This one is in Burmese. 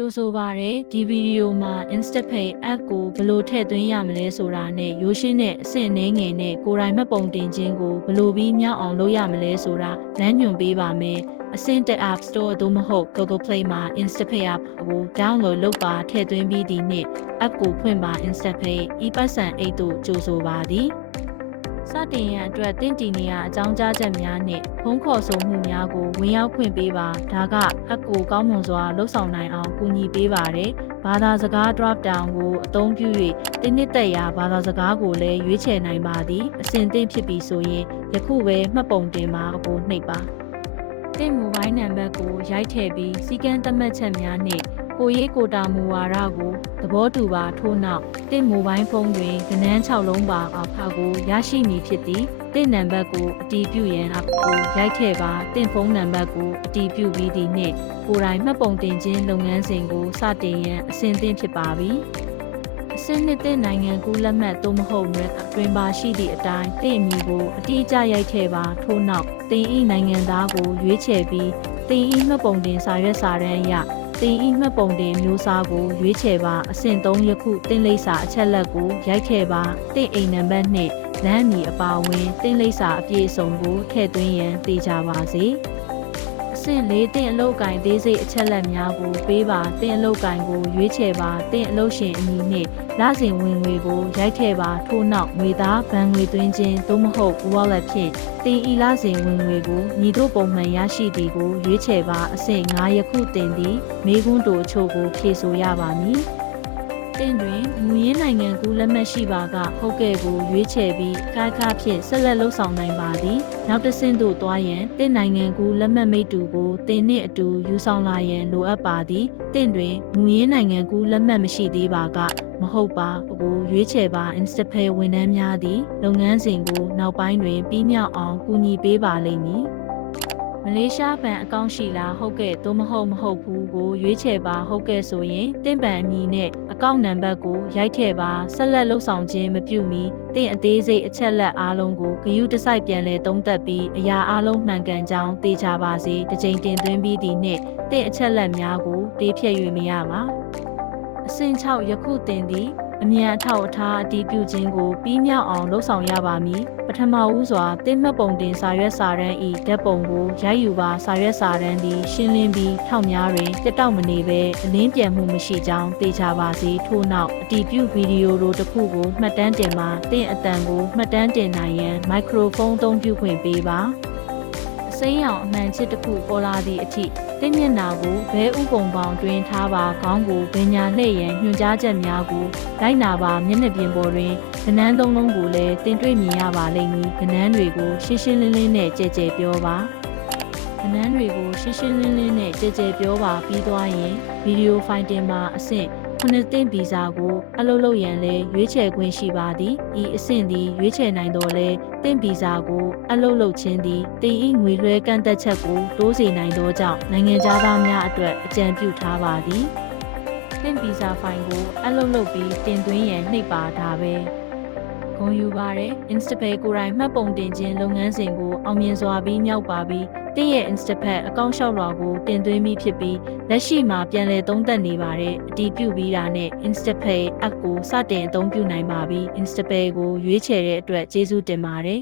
ကြိုးဆိုပါရယ်ဒီဗီဒီယိုမှာ Instapay app ကိုဘယ်လိုထည့်သွင်းရမလဲဆိုတာနဲ့ရိုးရှင်းတဲ့အဆင့်အနည်းငယ်နဲ့ကိုယ်တိုင်မှတ်ပုံတင်ခြင်းကိုဘယ်လိုပြီးမြောက်အောင်လုပ်ရမလဲဆိုတာလမ်းညွှန်ပေးပါမယ်အဆင့်တက် App Store သို့မဟုတ် Google Play မှာ Instapay app ကို download လုပ်ပါထည့်သွင်းပြီးဒီနေ့ app ကိုဖွင့်ပါ Instapay e-person 8တို့ကြိုးဆိုပါသည်စတင်ရန်အတွက်တင့်တည်နေရအကြောင်းကြားချက်များနှင့်ဖုန်းခေါ်ဆိုမှုများကိုဝင်ရောက်ခွင့်ပေးပါဒါက app ကိုကောင်းမွန်စွာလှုပ်ဆောင်နိုင်အောင်ကူညီပေးပါတယ်ဘာသာစကား drop down ကိုအသုံးပြု၍တင်းနစ်သက်ရာဘာသာစကားကိုလည်းရွေးချယ်နိုင်ပါသည်အဆင်သင့်ဖြစ်ပြီဆိုရင်ယခုပဲမှတ်ပုံတင်ပါအကိုနှိပ်ပါတင့်မိုဘိုင်းနံပါတ်ကိုရိုက်ထည့်ပြီးစီကံသတ်မှတ်ချက်များနှင့်ကိုရေးကိုတာမူဝါဒကိုသဘောတူပါထို့နောက်တင့်မိုဘိုင်းဖုန်းတွင်ကဏ္ဍ6လုံးပါအခါကိုရရှိမည်ဖြစ်သည်တင့်နံပါတ်ကိုအတည်ပြုရန်အကိုရိုက်ထည့်ပါတင့်ဖုန်းနံပါတ်ကိုအတည်ပြုပြီးသည်နှင့်ကိုယ်တိုင်မှတ်ပုံတင်ခြင်းလုပ်ငန်းစဉ်ကိုစတင်ရန်အဆင်သင့်ဖြစ်ပါပြီအဆင့်နှစ်တဲ့နိုင်ငံကူးလက်မှတ်သို့မဟုတ်တွင်ပါရှိသည့်အတိုင်းတင့်အမည်ကိုအတိအကျရိုက်ထည့်ပါထို့နောက်တင်ဤနိုင်ငံသားကိုရွေးချယ်ပြီးတင်ဤမှတ်ပုံတင်စာရွက်စာတမ်းအရတင်ဤမှတ်ပုံတင်မျိုးစားကိုရွေးချယ်ပါအဆင့်3ယခုတင်လိပ်စာအချက်လက်ကိုရိုက်ထည့်ပါတင့်အိမ်နံပါတ်နှင့်လမ်းမီအပါအဝင်တင်လိပ်စာအပြည့်အစုံကိုထည့်သွင်းရန်သိကြပါစေအဆင့်4တင့်အလုပ်ကိုင်သေးစိတ်အချက်လက်များကိုပေးပါတင့်အလုပ်ကိုင်ကိုရွေးချယ်ပါတင့်အလုပ်ရှင်အမည်နှင့်လစဉ်ဝင်ငွေကိုရိုက်ထည့်ပါထို့နောက်ငွေသားဘဏ်ငွေသွင်းခြင်းသို့မဟုတ် wallet ဖြင့်တင်ဤလစဉ်ဝင်ငွေကိုညီတို့ပုံမှန်ရရှိသည်ကိုရွေးချယ်ပါအဆင့်5ယခုတင်သည်မေးခွန်းတို့အချို့ကိုဖြေဆိုရပါမည်တင့်တွင်မူရင်းနိုင်ငံကူးလက်မှတ်ရှိပါကဟုတ်ကဲ့ကိုရွေးချယ်ပြီးကားကားဖြင့်ဆက်လက်လှုပ်ဆောင်နိုင်ပါသည်နောက်တစ်ဆင့်သို့သွားရန်တင့်နိုင်ငံကူးလက်မှတ်မိတ္တူကိုတင်နှင့်အတူယူဆောင်လာရန်လိုအပ်ပါသည်တင့်တွင်မူရင်းနိုင်ငံကူးလက်မှတ်မရှိသေးပါကမဟုတ်ပါကိုရွေးချယ်ပါ Instapay ဝန်ထမ်းများသည်လုပ်ငန်းစဉ်ကိုနောက်ပိုင်းတွင်ပြီးမြောက်အောင်ကူညီပေးပါလိမ့်မည်မလေးရှားဘဏ်အကောင့်ရှိလားဟုတ်ကဲ့သို့မဟုတ်ဘူးကိုရွေးချယ်ပါဟုတ်ကဲ့ဆိုရင်တင့်ဘဏ်အမည်နဲ့အကောင့်နံပါတ်ကိုရိုက်ထည့်ပါဆက်လက်လှုပ်ဆောင်ခြင်းမပြုမီတင့်အသေးစိတ်အချက်လက်အားလုံးကိုဂရုတစိုက်ပြန်လည်သုံးသပ်ပြီးအရာအားလုံးမှန်ကန်ကြောင်းသိချပါစေတစ်ချိန်တင်သွင်းပြီးသည်နှင့်တင့်အချက်လက်များကိုတေးဖြတ်၍မရပါအဆင့်6ယခုတင်သည်အမြန်အထောက်အထားအတည်ပြုခြင်းကိုပြီးမြောက်အောင်လှုပ်ဆောင်ရပါမည်ပထမဦးစွာတင်မှတ်ပုံတင်စာရွက်စာတမ်းဤဓာတ်ပုံကိုရိုက်ယူပါစာရွက်စာတမ်းသည်ရှင်းလင်းပြီးထောက်များတွင်ပြတ်တောက်မနေဘဲအလင်းပြန်မှုမရှိကြောင်းသိချပါစေထို့နောက်အတည်ပြုဗီဒီယိုတို့တစ်ခုကိုမှတ်တမ်းတင်ပါတင့်အတန်ကိုမှတ်တမ်းတင်နိုင်ရန်မိုက်ခရိုဖုန်းအသုံးပြုခွင့်ပေးပါစိမ်းရောင်အမှန်ချစ်တစ်ခုပေါ်လာသည့်အထိတင့်မျက်နှာကိုဘဲဥပုံပေါင်တွင်ထားပါခေါင်းကိုပညာလှည့်ရန်ညွှန်ကြားချက်များကိုလိုက်နာပါမျက်နှာပြင်ပေါ်တွင်ကဏ္ဍသုံးလုံးကိုလည်းတင်တွေ့မြင်ရပါလိမ့်မည်ကဏ္ဍတွေကိုရှင်းရှင်းလင်းလင်းနဲ့ကြဲကြဲပြောပါကဏ္ဍတွေကိုရှင်းရှင်းလင်းလင်းနဲ့ကြဲကြဲပြောပါပြီးသွားရင်ဗီဒီယိုဖိုင်တင်မှာအဆင့်9တင်ဗီဇာကိုအလုပ်လုပ်ရန်လဲရွေးချယ်ခွင့်ရှိပါသည်ဤအဆင့်သည်ရွေးချယ်နိုင်တော့လဲတင်ဗီဇာကိုအလုပ်လုပ်ခြင်းသည်တင်ဤငွေလွှဲကန့်သက်ချက်ကိုတိုးစေနိုင်သောကြောင့်နိုင်ငံသားများအတွက်အကြံပြုထားပါသည်တင်ဗီဇာဖိုင်ကိုအလုပ်လုပ်ပြီးတင်သွင်းရန်နှိပ်ပါတာပဲဂုဏ်ယူပါရယ် Instapay ကိုယ်တိုင်မှတ်ပုံတင်ခြင်းလုပ်ငန်းစဉ်ကိုအောင်မြင်စွာပြီးမြောက်ပါပြီးတင့်ရဲ့ Instapay အကောင့်လျှောက်လွှာကိုတင်သွင်းပြီးဖြစ်ပြီးလက်ရှိမှာပြန်လည်သုံးသပ်နေပါတယ်အတည်ပြုပြီးတာနဲ့ Instapay app ကိုစတင်အသုံးပြုနိုင်ပါပြီ Instapay ကိုရွေးချယ်တဲ့အတွက်ကျေးဇူးတင်ပါတယ်